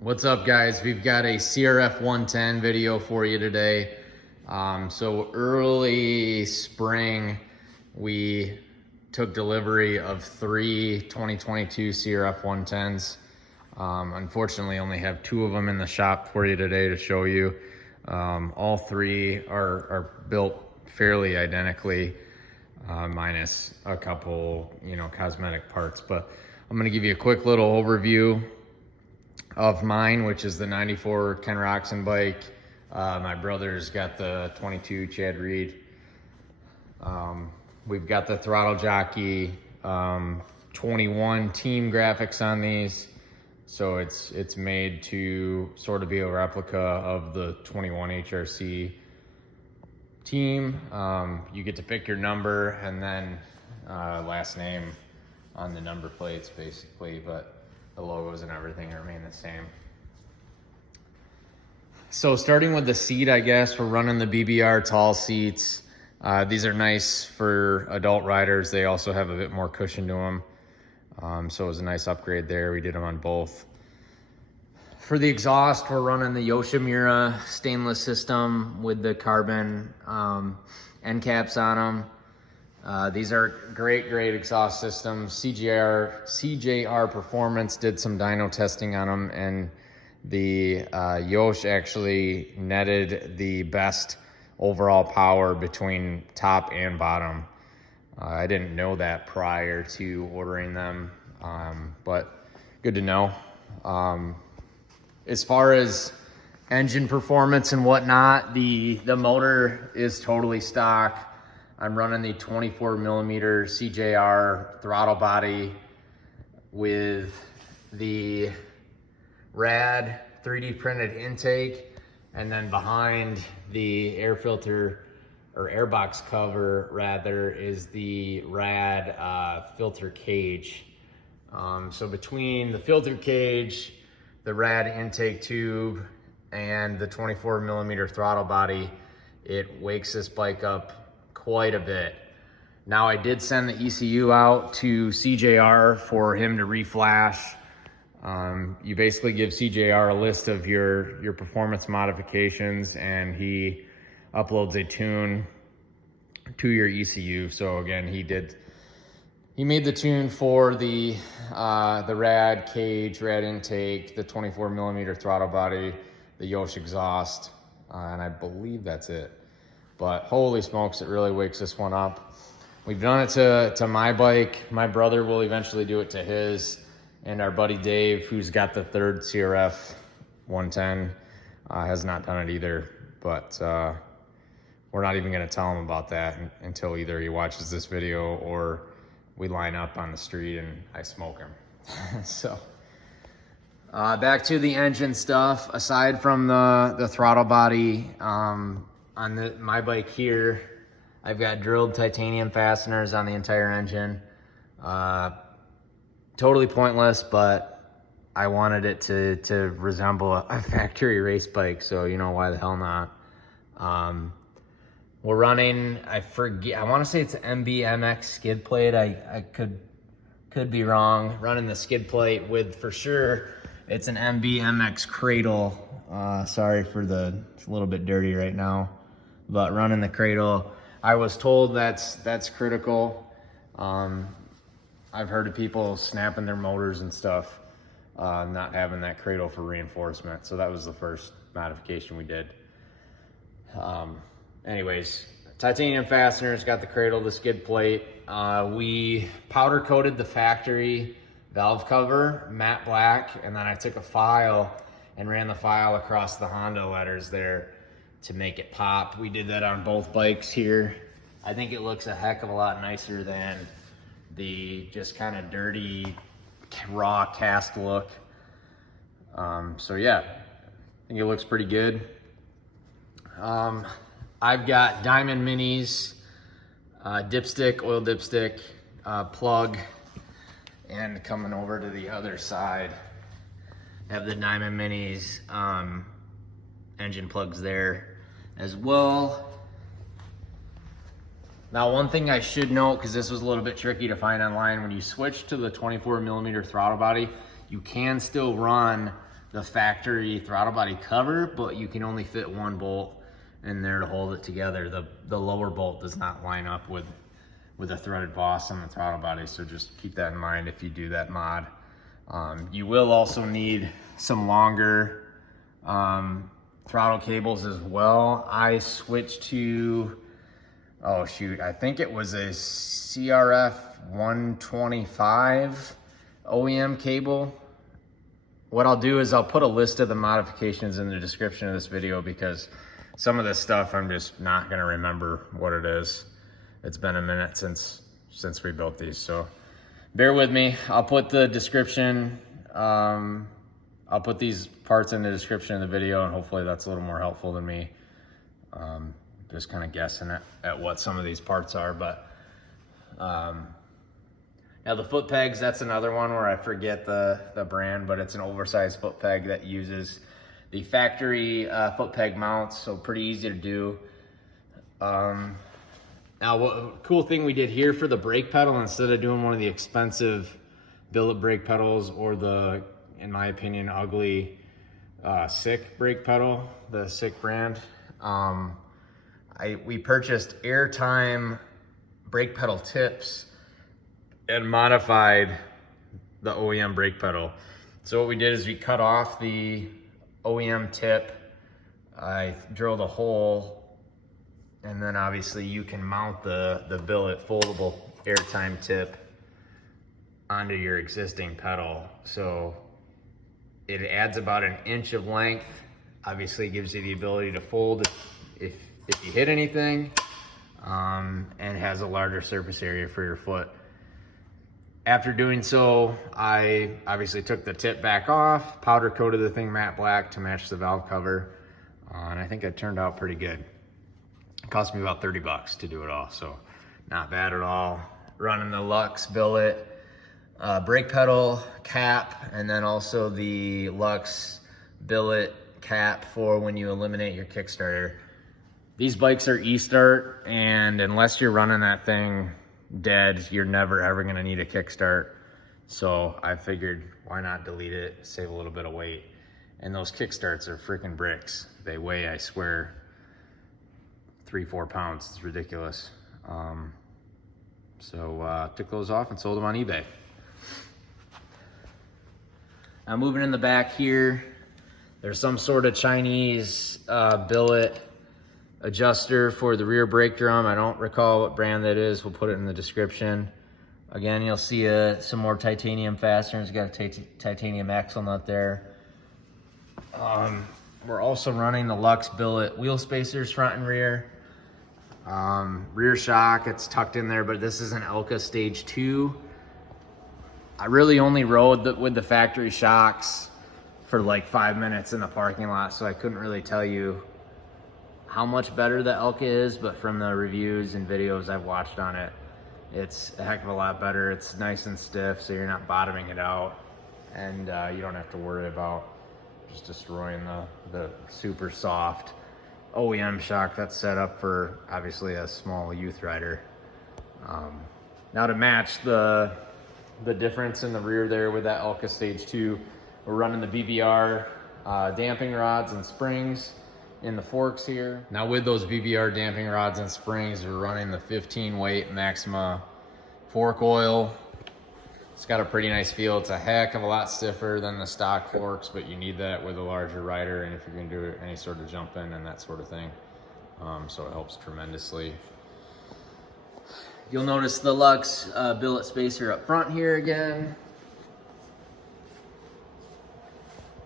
What's up, guys? We've got a CRF110 video for you today. So early spring, we took delivery of 3 2022 CRF110s. Unfortunately, only have 2 of them in the shop for you today to show you. All 3 are built fairly identically, minus a couple, cosmetic parts. But I'm gonna give you a quick little overview of mine, which is the 94 Ken Roxon bike. My brother's got the 22 Chad Reed. We've got the Throttle Jockey 21 team graphics on these. So it's made to sort of be a replica of the 21 HRC team. You get to pick your number and then last name on the number plates basically, but the logos and everything remain the same. So starting with the seat, I guess, we're running the BBR Tall Seats. These are nice for adult riders. They also have a bit more cushion to them. So it was a nice upgrade there. We did them on both. For the exhaust, we're running the Yoshimura stainless system with the carbon end caps on them. These are great exhaust systems. CJR Performance did some dyno testing on them, and the Yosh actually netted the best overall power between top and bottom. I didn't know that prior to ordering them, but good to know. As far as engine performance and whatnot, the motor is totally stock. I'm running the 24mm CJR throttle body with the rad 3D printed intake, and then behind the air filter or airbox cover rather is the rad filter cage. So between the filter cage, the rad intake tube, and the 24mm throttle body, it wakes this bike up quite a bit. Now, I did send the ECU out to CJR for him to reflash. You basically give CJR a list of your performance modifications, and he uploads a tune to your ECU. So again, he made the tune for the rad cage, rad intake, the 24mm throttle body, the Yosh exhaust, and I believe that's it. But holy smokes, it really wakes this one up. We've done it to my bike. My brother will eventually do it to his, and our buddy Dave, who's got the 3rd CRF 110, has not done it either. But we're not even gonna tell him about that until either he watches this video or we line up on the street and I smoke him. So back to the engine stuff. Aside from the throttle body, on my bike here, I've got drilled titanium fasteners on the entire engine. Totally pointless, but I wanted it to resemble a factory race bike, so why the hell not? We're running, I want to say it's an Mbmx skid plate. I could be wrong. Running the skid plate with, for sure, it's an Mbmx Cradle. Sorry for it's a little bit dirty right now. But running the Cradle, I was told that's critical. I've heard of people snapping their motors and stuff, not having that Cradle for reinforcement. So that was the first modification we did. Anyways, titanium fasteners, got the Cradle, the skid plate. We powder coated the factory valve cover, matte black, and then I took a file and ran the file across the Honda letters there to make it pop. We did that on both bikes here. I think it looks a heck of a lot nicer than the just kind of dirty, raw cast look. So yeah, I think it looks pretty good. I've got Diamond Minis, dipstick, oil dipstick, plug, and coming over to the other side, I have the Diamond Minis engine plugs there as well. Now, one thing I should note, because this was a little bit tricky to find online, when you switch to the 24mm throttle body, you can still run the factory throttle body cover, but you can only fit one bolt in there to hold it together. The lower bolt does not line up with a threaded boss on the throttle body, so just keep that in mind if you do that mod. You will also need some longer throttle cables as well. I switched to, oh shoot, I think it was a CRF125 OEM cable. What I'll do is I'll put a list of the modifications in the description of this video, because some of this stuff I'm just not gonna remember what it is. It's been a minute since we built these, so bear with me. I'll put the description, I'll put these parts in the description of the video, and hopefully that's a little more helpful than me just kind of guessing at what some of these parts are. But now the foot pegs, that's another one where I forget the brand, but it's an oversized foot peg that uses the factory foot peg mounts, so pretty easy to do. Now, what cool thing we did here for the brake pedal, instead of doing one of the expensive billet brake pedals or the, in my opinion, ugly Sick brake pedal, the Sick brand, we purchased Airtime brake pedal tips and modified the OEM brake pedal. So what we did is we cut off the OEM tip, I drilled a hole, and then obviously you can mount the billet foldable Airtime tip onto your existing pedal. So it adds about an inch of length. Obviously gives you the ability to fold if you hit anything, and has a larger surface area for your foot. After doing so, I obviously took the tip back off, powder coated the thing matte black to match the valve cover, and I think it turned out pretty good. It cost me about 30 bucks to do it all, so not bad at all. Running the Lux billet brake pedal cap, and then also the Lux billet cap for when you eliminate your Kickstarter. These bikes are e-start, and unless you're running that thing dead, you're never ever gonna need a kickstart. So I figured, why not delete it, save a little bit of weight. And those kickstarts are freaking bricks. They weigh, I swear, 3-4 pounds. It's ridiculous. So took those off and sold them on eBay. Now moving in the back here, there's some sort of Chinese billet adjuster for the rear brake drum. I don't recall what brand that is. We'll put it in the description. Again, you'll see some more titanium fasteners. Got a titanium axle nut there. We're also running the Lux billet wheel spacers front and rear. Rear shock, it's tucked in there, but this is an Elka Stage 2. I really only rode with the factory shocks for like 5 minutes in the parking lot, so I couldn't really tell you how much better the Elka is, but from the reviews and videos I've watched on it, it's a heck of a lot better. It's nice and stiff, so you're not bottoming it out, and you don't have to worry about just destroying the super soft OEM shock that's set up for obviously a small youth rider. Now to match the difference in the rear there with that Elka Stage 2, we're running the BBR damping rods and springs in the forks here. Now with those BBR damping rods and springs, we're running the 15 weight Maxima fork oil. It's got a pretty nice feel. It's a heck of a lot stiffer than the stock forks, but you need that with a larger rider and if you're gonna do any sort of jumping and that sort of thing. So it helps tremendously. You'll notice the Lux billet spacer up front here again.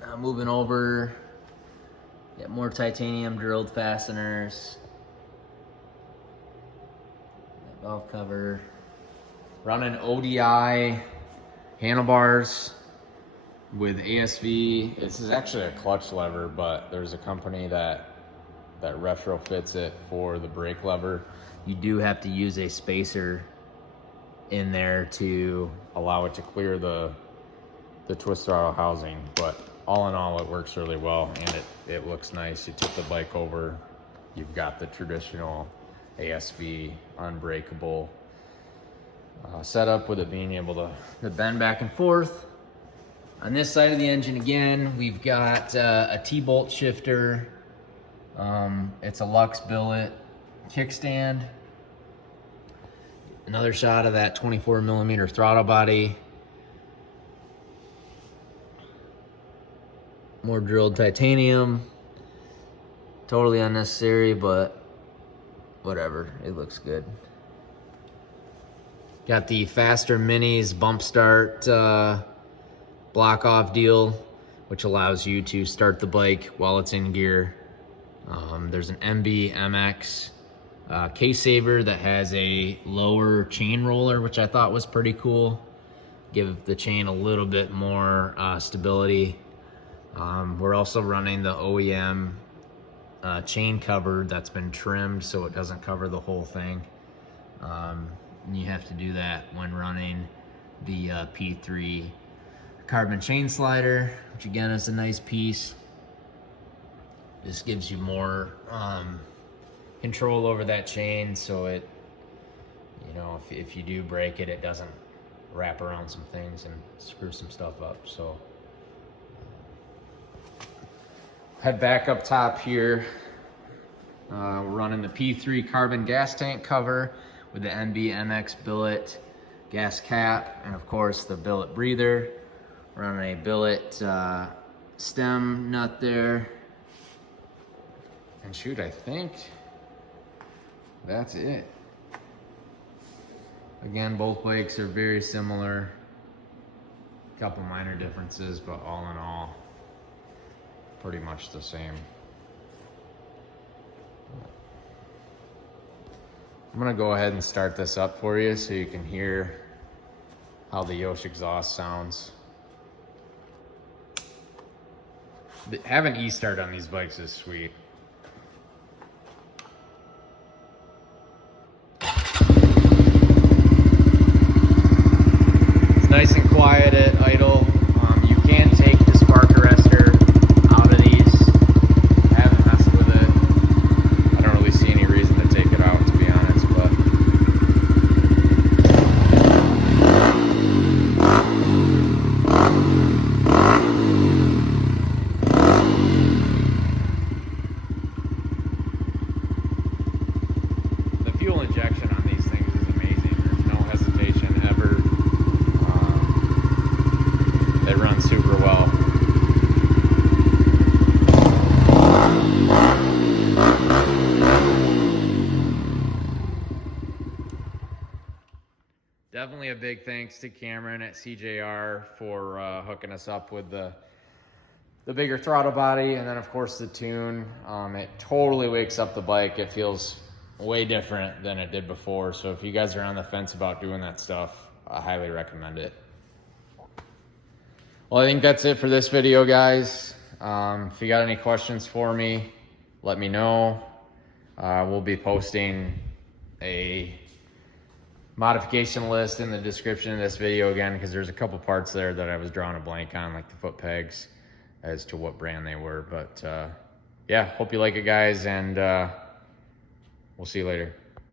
Now moving over, get more titanium drilled fasteners. Valve cover. Running ODI handlebars with ASV. This is actually a clutch lever, but there's a company that retrofits it for the brake lever. You do have to use a spacer in there to allow it to clear the twist throttle housing, but all in all, it works really well, and it looks nice. You tip the bike over, you've got the traditional ASV unbreakable setup with it being able to bend back and forth. On this side of the engine again, we've got a T-bolt shifter. It's a Lux billet kickstand. Another shot of that 24mm throttle body. More drilled titanium. Totally unnecessary, but whatever, it looks good. Got the Faster Minis bump start block off deal, which allows you to start the bike while it's in gear. There's an Mbmx case saver that has a lower chain roller, which I thought was pretty cool. Give the chain a little bit more stability. We're also running the OEM chain cover that's been trimmed so it doesn't cover the whole thing. You have to do that when running the P3 carbon chain slider, which again is a nice piece. This gives you more control over that chain, so it, you know, if you do break it, it doesn't wrap around some things and screw some stuff up. So head back up top here. We're running the P3 carbon gas tank cover with the Mbmx billet gas cap, and of course the billet breather. We're on a billet stem nut there. And shoot, I think that's it. Again, both bikes are very similar. A couple minor differences, but all in all, pretty much the same. I'm gonna go ahead and start this up for you so you can hear how the Yosh exhaust sounds. Having E-start on these bikes is sweet. It's nice and quiet at idle. You can take the spark arrestor out of these. I haven't messed with it. I don't really see any reason to take it out, to be honest, but the fuel injection on these things is amazing. There's no hesitation ever. They run super well. Definitely a big thanks to Cameron at CJR for hooking us up with the bigger throttle body, and then of course the tune. It totally wakes up the bike. It feels way different than it did before. So if you guys are on the fence about doing that stuff, I highly recommend it. Well, I think that's it for this video, guys. If you got any questions for me, let me know. We'll be posting a modification list in the description of this video again, because there's a couple parts there that I was drawing a blank on, like the foot pegs, as to what brand they were. But yeah, hope you like it, guys, and we'll see you later.